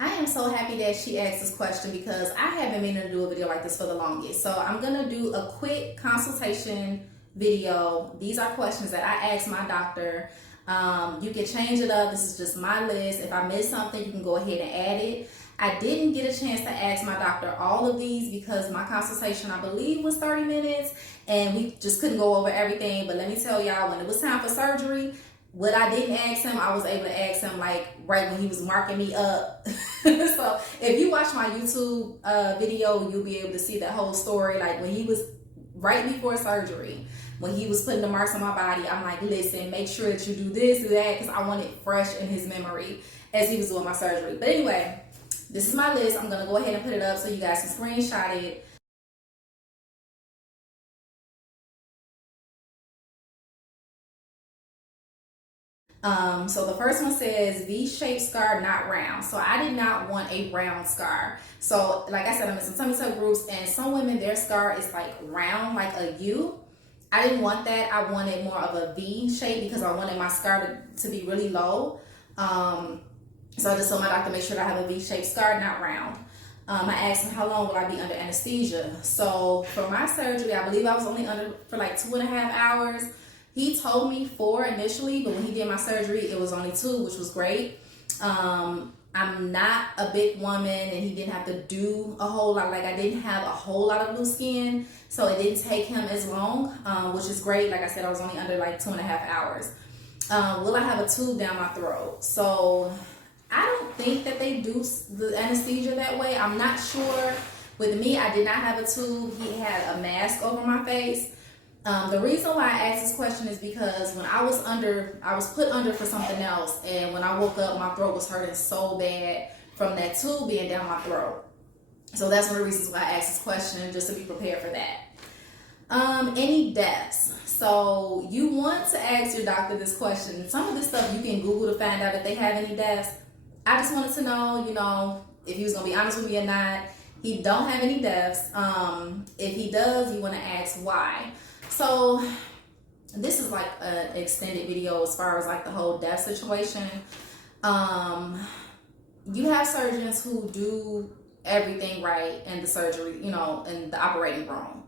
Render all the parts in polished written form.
I am so happy that she asked this question because I have been meaning to do a video like this for the longest. So I'm gonna do a quick consultation video. These are questions that I asked my doctor. You can change it up. This is just my list. If I miss something, you can go ahead and add it. I didn't get a chance to ask my doctor all of these because my consultation, I believe, was 30 minutes and we just couldn't go over everything. But let me tell y'all, when it was time for surgery, what I didn't ask him, I was able to ask him like right when he was marking me up. So if you watch my YouTube video, you'll be able to see that whole story. Like when he was right before surgery, when he was putting the marks on my body, I'm like, listen, make sure that you do this, do that, because I want it fresh in his memory as he was doing my surgery. But anyway, this is my list. I'm going to go ahead and put it up so you guys can screenshot it. So the first one says V-shaped scar, not round. So I did not want a round scar. So like I said, I'm in some tummy tuck groups and some women, their scar is like round, like a U. I didn't want that. I wanted more of a V shape because I wanted my scar to be really low. So I just told my doctor, make sure that I have a V-shaped scar, not round. I asked him how long will I be under anesthesia. So for my surgery, I believe I was only under for like 2.5 hours. He told me 4 initially, but when he did my surgery, it was only 2, which was great. I'm not a big woman and he didn't have to do a whole lot. Like I didn't have a whole lot of loose skin, so it didn't take him as long, which is great. Like I said, I was only under like 2.5 hours. Will I have a tube down my throat? So I don't think that they do the anesthesia that way. I'm not sure. With me, I did not have a tube. He had a mask over my face. The reason why I asked this question is because when I was put under for something else, and when I woke up, my throat was hurting so bad from that tube being down my throat. So that's one of the reasons why I asked this question, just to be prepared for that. Any deaths? So you want to ask your doctor this question. Some of this stuff you can Google to find out if they have any deaths. I just wanted to know, if he was gonna be honest with me or not. He don't have any deaths. If he does, you want to ask why. So this is like an extended video as far as like the whole death situation. You have surgeons who do everything right in the surgery, in the operating room.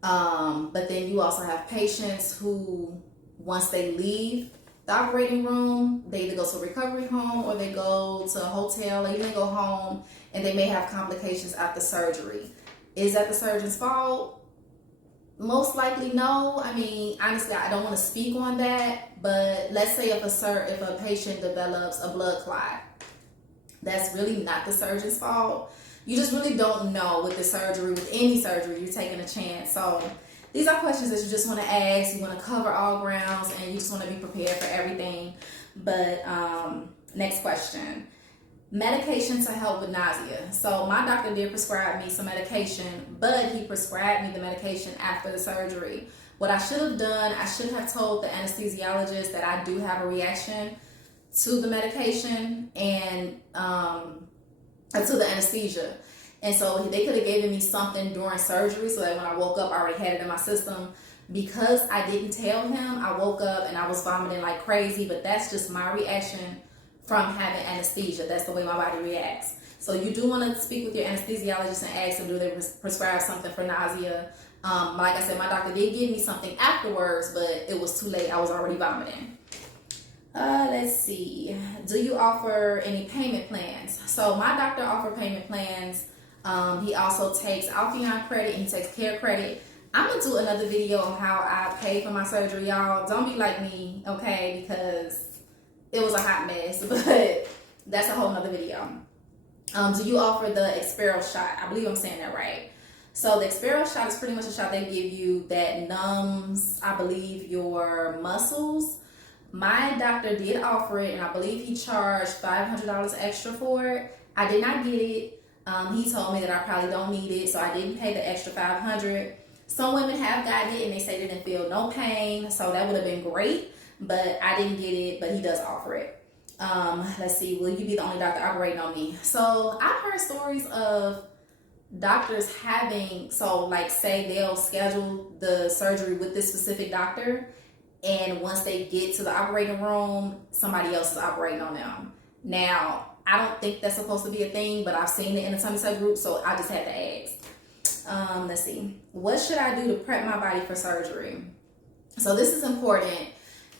But then you also have patients who, once they leave the operating room, they either go to a recovery home or they go to a hotel, or even go home, and they may have complications after surgery. Is that the surgeon's fault? Most likely no. I mean, honestly, I don't want to speak on that, but let's say if a patient develops a blood clot, that's really not the surgeon's fault. You just really don't know with the surgery, with any surgery, you're taking a chance. So these are questions that you just want to ask. You want to cover all grounds and you just want to be prepared for everything. But next question. Medication to help with nausea. So my doctor did prescribe me some medication, but he prescribed me the medication after the surgery. What I should have done, I should have told the anesthesiologist that I do have a reaction to the medication and to the anesthesia. And so they could have given me something during surgery so that when I woke up, I already had it in my system. Because I didn't tell him, I woke up and I was vomiting like crazy, but that's just my reaction from having anesthesia. That's the way my body reacts. So you do want to speak with your anesthesiologist and ask them, do they prescribe something for nausea? Like I said, my doctor did give me something afterwards, but it was too late. I was already vomiting. Let's see. Do you offer any payment plans? So my doctor offers payment plans. He also takes Alphion credit and he takes Care credit. I'm going to do another video on how I pay for my surgery, y'all. Don't be like me, okay? Because it was a hot mess, but that's a whole nother video. Do you offer the Expero shot? I believe I'm saying that right. So the Expero shot is pretty much a shot they give you that numbs, I believe, your muscles. My doctor did offer it, and I believe he charged $500 extra for it. I did not get it. He told me that I probably don't need it, so I didn't pay the extra $500. Some women have gotten it, and they say they didn't feel no pain, so that would have been great. But I didn't get it, but he does offer it. Let's see, will you be the only doctor operating on me? So I've heard stories of doctors having, like say they'll schedule the surgery with this specific doctor, and once they get to the operating room, somebody else is operating on them. Now, I don't think that's supposed to be a thing, but I've seen it in the tummy tuck group, so I just had to ask. Let's see. What should I do to prep my body for surgery? So this is important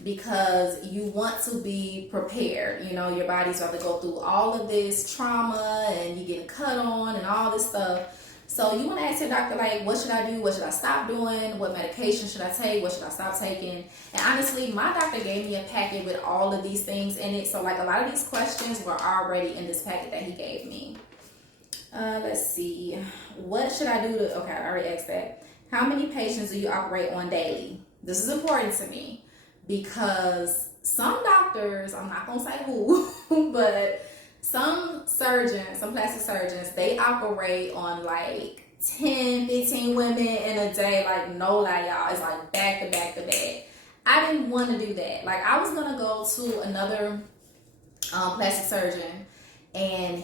because you want to be prepared. You know, your body's about to go through all of this trauma and you getting cut on and all this stuff. So you want to ask your doctor, like, what should I do? What should I stop doing? What medication should I take? What should I stop taking? And honestly, my doctor gave me a packet with all of these things in it. So like a lot of these questions were already in this packet that he gave me. Let's see. What should I do to, okay, I already asked that. How many patients do you operate on daily? This is important to me because some doctors, I'm not going to say who, but some surgeons, some plastic surgeons, they operate on like 10, 15 women in a day. Like, no lie, y'all. It's like back to back to back. I didn't want to do that. Like, I was going to go to another plastic surgeon, and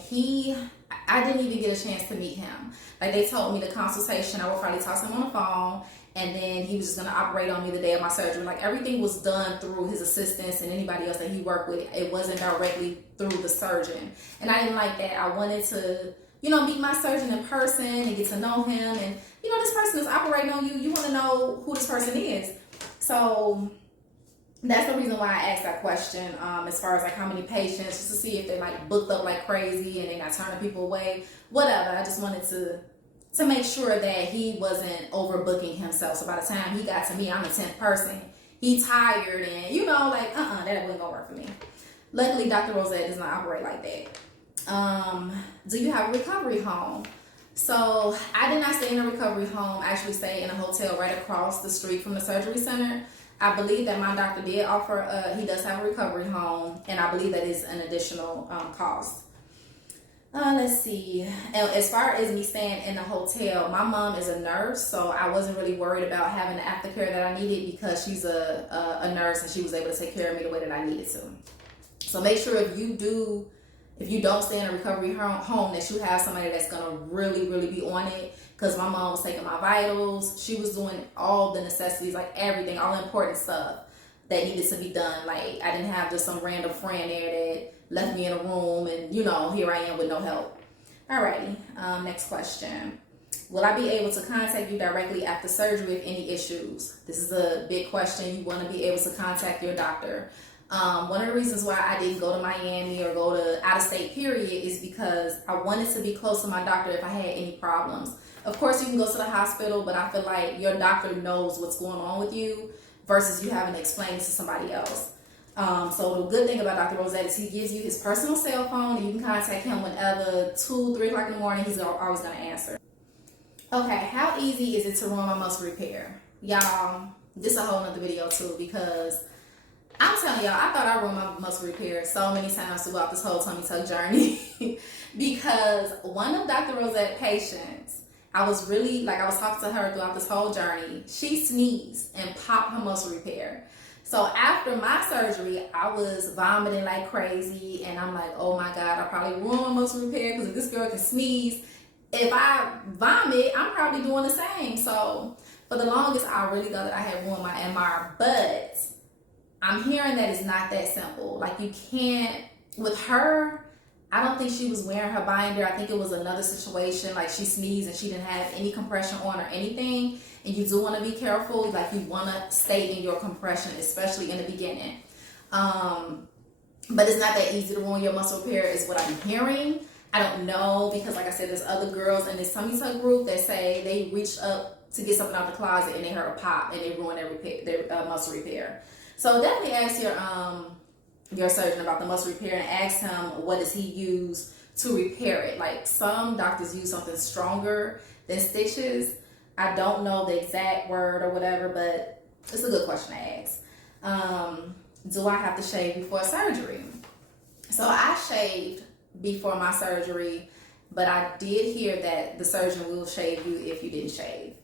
I didn't even get a chance to meet him. Like, they told me the consultation, I would probably talk to him on the phone, and then he was just going to operate on me the day of my surgery. Like, everything was done through his assistants and anybody else that he worked with. It wasn't directly through the surgeon. And I didn't like that. I wanted to, you know, meet my surgeon in person and get to know him. And, you know, this person is operating on you. You want to know who this person is. So that's the reason why I asked that question, as far as like how many patients, just to see if they like booked up like crazy and they're not turning people away, whatever. I just wanted to make sure that he wasn't overbooking himself. So by the time he got to me, I'm the 10th person. He tired and, you know, like, that wasn't gonna work for me. Luckily, Dr. Rosett does not operate like that. Do you have a recovery home? So I did not stay in a recovery home. I actually stayed in a hotel right across the street from the surgery center. I believe that my doctor did offer, he does have a recovery home, and I believe that is an additional cost. Let's see. As far as me staying in the hotel, my mom is a nurse, so I wasn't really worried about having the aftercare that I needed because she's a nurse and she was able to take care of me the way that I needed to. So make sure if you don't stay in a recovery home, that you have somebody that's gonna really, really be on it. Because my mom was taking my vitals, she was doing all the necessities, like everything, all the important stuff that needed to be done. Like, I didn't have just some random friend there that left me in a room and, you know, here I am with no help. Alrighty, next question. Will I be able to contact you directly after surgery with any issues? This is a big question. You want to be able to contact your doctor. One of the reasons why I didn't go to Miami or go to out of state period is because I wanted to be close to my doctor if I had any problems. Of course, you can go to the hospital, but I feel like your doctor knows what's going on with you versus you having to explain it to somebody else. So the good thing about Dr. Rosett is he gives you his personal cell phone and you can contact him whenever, 2, 3 o'clock in the morning, he's always going to answer. Okay, how easy is it to ruin my muscle repair? Y'all, this is a whole nother video too, because I'm telling y'all, I thought I ruined my muscle repair so many times throughout this whole tummy tuck journey because one of Dr. Rosett's patients, I was talking to her throughout this whole journey. She sneezed and popped her muscle repair. So after my surgery, I was vomiting like crazy, and I'm like, oh my God, I probably ruined my muscle repair because if this girl can sneeze, if I vomit, I'm probably doing the same. So for the longest, I really thought that I had ruined my MR, but I'm hearing that it's not that simple. Like, you can't, with her, I don't think she was wearing her binder. I think it was another situation, like she sneezed and she didn't have any compression on or anything. And you do want to be careful. Like, you want to stay in your compression, especially in the beginning. But it's not that easy to ruin your muscle repair is what I'm hearing. I don't know, because like I said, there's other girls in this tummy tuck group that say they reached up to get something out the closet and they heard a pop and they ruined their muscle repair. So definitely ask your surgeon about the muscle repair and ask him what does he use to repair it. Like, some doctors use something stronger than stitches. I don't know the exact word or whatever, but it's a good question to ask. Do I have to shave before surgery? So I shaved before my surgery, but I did hear that the surgeon will shave you if you didn't shave.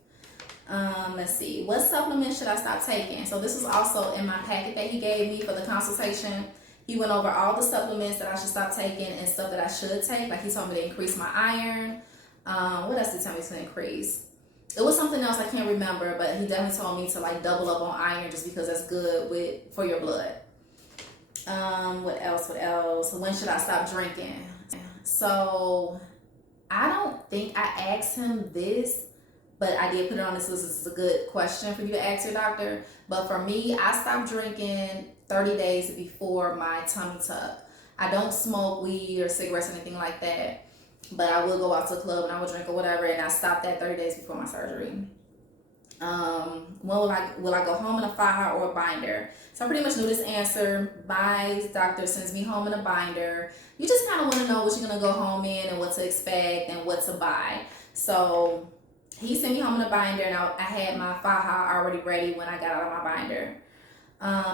Let's see. What supplements should I stop taking? So this was also in my packet that he gave me for the consultation. He went over all the supplements that I should stop taking and stuff that I should take. Like, he told me to increase my iron. What else did he tell me to increase? It was something else I can't remember, but he definitely told me to like double up on iron just because that's good for your blood. What else? When should I stop drinking? So I don't think I asked him this, but I did put it on this list. This is a good question for you to ask your doctor. But for me, I stopped drinking 30 days before my tummy tuck. I don't smoke weed or cigarettes or anything like that, but I will go out to the club and I will drink or whatever, and I stopped that 30 days before my surgery. When will I go home in a file or a binder? So I pretty much knew this answer. My doctor sends me home in a binder. You just kind of want to know what you're going to go home in and what to expect and what to buy. So he sent me home in a binder, and I had my faja already ready when I got out of my binder.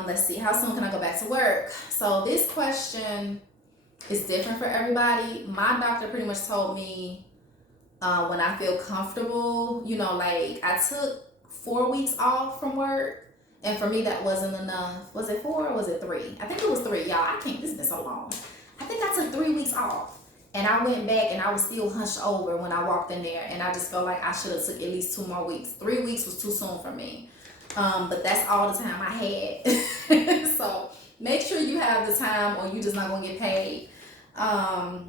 Let's see, how soon can I go back to work? So this question is different for everybody. My doctor pretty much told me when I feel comfortable, like I took 4 weeks off from work. And for me, that wasn't enough. Was it 4 or was it 3? I think it was 3, y'all. This has been so long. I think I took 3 weeks off. And I went back and I was still hunched over when I walked in there. And I just felt like I should have took at least 2 more weeks. 3 weeks was too soon for me. But that's all the time I had. So make sure you have the time or you just not going to get paid. I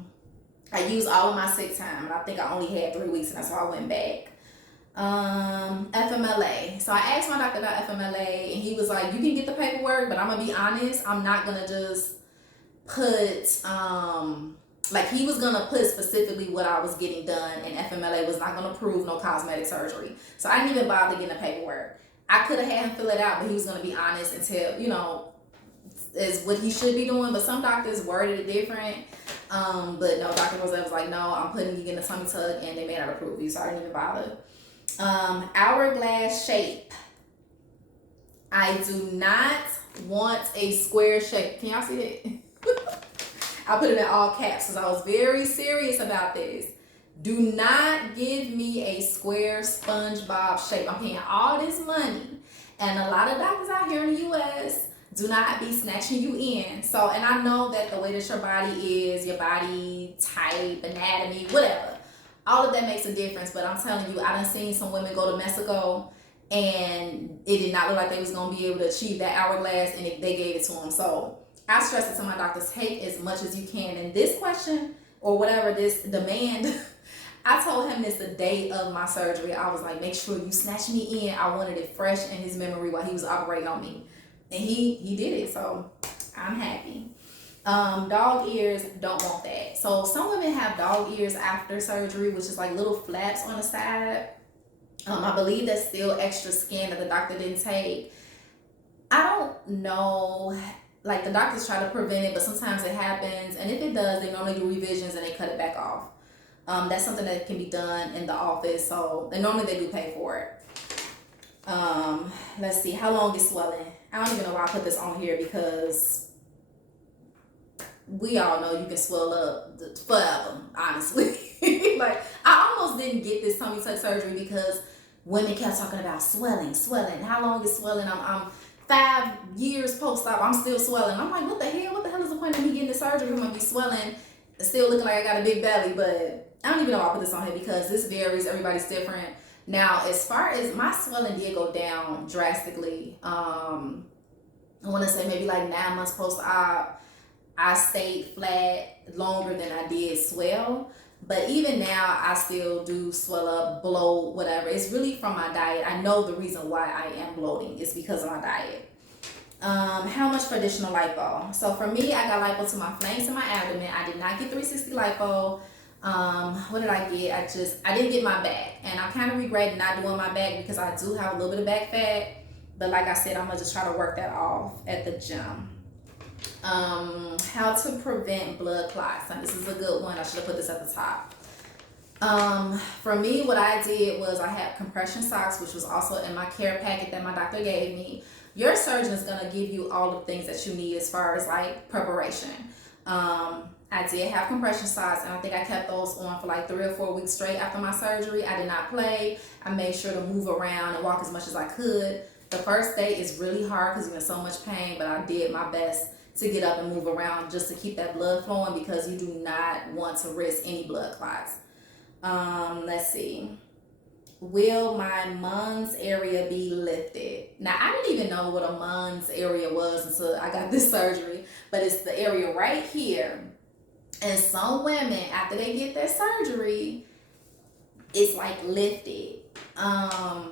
used all of my sick time. And I think I only had 3 weeks, and that's why I went back. FMLA. So I asked my doctor about FMLA, and he was like, you can get the paperwork, but I'm gonna be honest, I'm not gonna just put like he was gonna put specifically what I was getting done, and FMLA was not gonna prove no cosmetic surgery. So I didn't even bother getting the paperwork. I could have had him fill it out, but he was gonna be honest and tell, is what he should be doing. But some doctors worded it different. But no, Dr. Rosett was like, no, I'm putting you in a tummy tuck, and they may not approve you, so I didn't even bother. Hourglass shape. I do not want a square shape. Can y'all see it? I put it in all caps because I was very serious about this. Do not give me a square SpongeBob shape. I'm paying all this money, and a lot of doctors out here in the U.S. do not be snatching you in. So, and I know that the way that your body is, your body type, anatomy, whatever, all of that makes a difference. But I'm telling you, I done seen some women go to Mexico and it did not look like they was going to be able to achieve that hourglass, and if they gave it to them. So I stress it to my doctors, take as much as you can. And this question or whatever, this demand, I told him this the day of my surgery. I was like, make sure you snatch me in. I wanted it fresh in his memory while he was operating on me. And he did it, so I'm happy. Dog ears, don't want that. So some women have dog ears after surgery, which is like little flaps on the side. I believe that's still extra skin that the doctor didn't take. I don't know. Like, the doctors try to prevent it, but sometimes it happens. And if it does, they normally do revisions and they cut it back off. That's something that can be done in the office. So, and normally they do pay for it. Let's see. How long is swelling? I don't even know why I put this on here, because we all know you can swell up forever, honestly. Like, I almost didn't get this tummy tuck surgery because women kept talking about swelling. How long is swelling? I'm 5 years post-op, I'm still swelling. I'm like, what the hell is the point of me getting the surgery? I'm gonna be swelling, still looking like I got a big belly. But I don't even know why I put this on here, because this varies, everybody's different. Now, as far as my swelling did go down drastically, I want to say maybe like 9 months post-op, I stayed flat longer than I did swell. But even now, I still do swell up, bloat, whatever. It's really from my diet. I know the reason why I am bloating is because of my diet. How much for additional lipo? So for me, I got lipo to my flanks and my abdomen. I did not get 360 lipo. What did I get? I didn't get my back, and I kind of regret not doing my back because I do have a little bit of back fat. But like I said, I'm gonna just try to work that off at the gym. How to prevent blood clots. Now, this is a good one. I should have put this at the top. For me, what I did was I had compression socks, which was also in my care packet that my doctor gave me. Your surgeon is going to give you all the things that you need as far as like preparation. I did have compression socks, and I think I kept those on for like 3 or 4 weeks straight after my surgery. I did not play. I made sure to move around and walk as much as I could. The first day is really hard because you're in so much pain, but I did my best to get up and move around just to keep that blood flowing, because you do not want to risk any blood clots. Let's see. Will my Mons area be lifted? Now, I didn't even know what a Mons area was until I got this surgery, but it's the area right here And some women, after they get their surgery, it's like lifted. I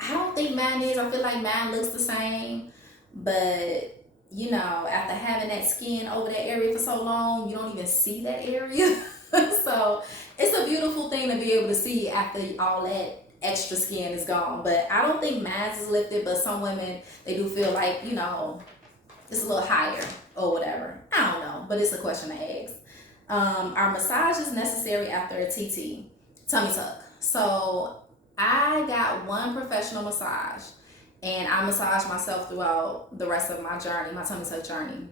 don't think mine is. I feel like mine looks the same, but you know, after having that skin over that area for so long, you don't even see that area. So it's a beautiful thing to be able to see after all that extra skin is gone. But I don't think mine is lifted, but some women, they do feel like, you know, it's a little higher or whatever. I don't know, but it's a question to ask. Are massages necessary after a TT? Tummy tuck. So I got one professional massage, and I massaged myself throughout the rest of my journey, my tummy tuck journey.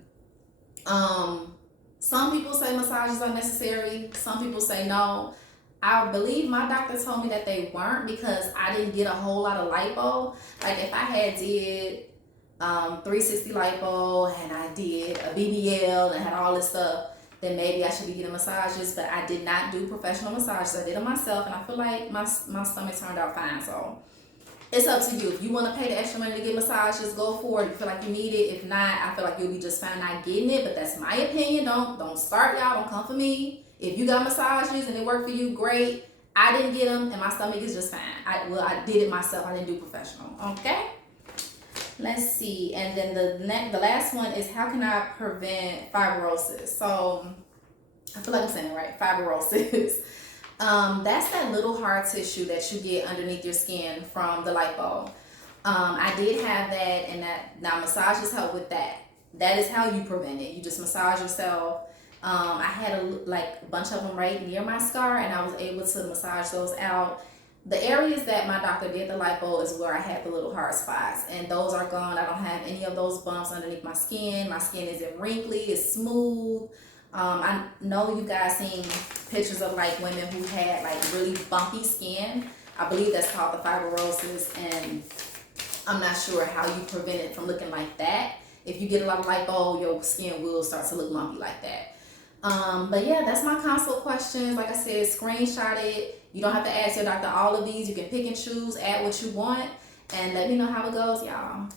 Some people say massages are necessary. Some people say no. I believe my doctor told me that they weren't because I didn't get a whole lot of lipo. Like if I had did 360 lipo and I did a BBL and had all this stuff, then maybe I should be getting massages. But I did not do professional massages. I did them myself, and I feel like my stomach turned out fine. So it's up to you. If you want to pay the extra money to get massages, go for it. If you feel like you need it. If not, I feel like you'll be just fine not getting it. But that's my opinion. Don't start, y'all. Don't come for me. If you got massages and it worked for you, great. I didn't get them, and my stomach is just fine. I did it myself. I didn't do professional. Okay. Let's see. And then the last one is, how can I prevent fibrosis? So I feel like I'm saying it right. Fibrosis. That's that little hard tissue that you get underneath your skin from the lipo. I did have that, and now massages help with that. That is how you prevent it. You just massage yourself. I had a bunch of them right near my scar, and I was able to massage those out. The areas that my doctor did the lipo is where I had the little hard spots, and those are gone. I don't have any of those bumps underneath my skin. My skin isn't wrinkly, it's smooth. I know you guys seen pictures of like women who had like really bumpy skin. I believe that's called the fibrosis, and I'm not sure how you prevent it from looking like that. If you get a lot of lipo, your skin will start to look lumpy like that. But yeah, that's my consult questions. Like I said, screenshot it. You don't have to ask your doctor all of these. You can pick and choose, add what you want, and let me know how it goes, y'all.